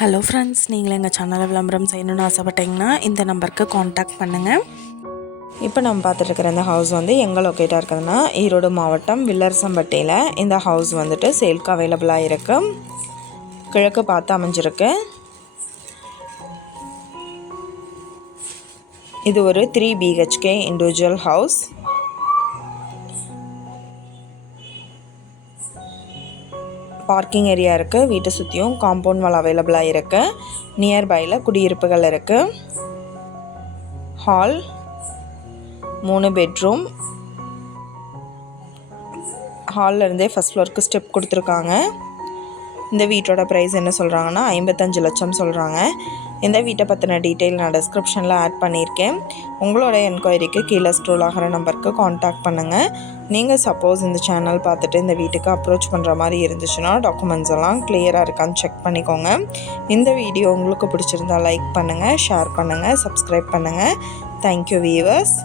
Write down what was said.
Hello friends, நீங்கள் எங்கள் சேனலில் விளம்பரம் செய்யணும்னு ஆசைப்பட்டீங்கன்னா இந்த நம்பருக்கு காண்டாக்ட் பண்ணுங்கள். இப்போ நம்ம பார்த்துட்ருக்கிற இந்த ஹவுஸ் எங்கே லொக்கேட்டாக இருக்குதுன்னா ஈரோடு மாவட்டம் வில்லரசம்பட்டியில் இந்த ஹவுஸ் சேல்க்கு அவைலபிளாக இருக்குது. கிழக்கு பார்த்து அமைஞ்சிருக்கு. இது ஒரு 3 BHK individual house. Parking area இருக்குது. வீட்டை சுற்றியும் காம்பவுண்ட் வால் அவைலபிளாக இருக்குது. நியர்பையில் குடியிருப்புகள் இருக்குது. Hall, 3 bedroom. ஹாலில் இருந்தே ஃபஸ்ட் ஃப்ளோருக்கு ஸ்டெப் கொடுத்துருக்காங்க. இந்த வீட்டோட ப்ரைஸ் என்ன சொல்கிறாங்கன்னா 55 லட்சம் சொல்கிறாங்க. இந்த வீட்டை பற்றின டீட்டெயில் நான் டிஸ்கிரிப்ஷனில் ஆட் பண்ணியிருக்கேன். உங்களோட என்கொயரிக்கு கீழே ஸ்க்ரோல் ஆகிற நம்பருக்கு காண்டாக்ட் பண்ணுங்கள். நீங்கள் சப்போஸ் இந்த சேனல் பார்த்துட்டு இந்த வீட்டுக்கு அப்ரோச் பண்ணுற மாதிரி இருந்துச்சுன்னா டாக்குமெண்ட்ஸ் எல்லாம் கிளியராக இருக்கான்னு செக் பண்ணிக்கோங்க. இந்த வீடியோ உங்களுக்கு பிடிச்சிருந்தா லைக் பண்ணுங்கள், ஷேர் பண்ணுங்கள், சப்ஸ்கிரைப் பண்ணுங்கள். Thank you viewers.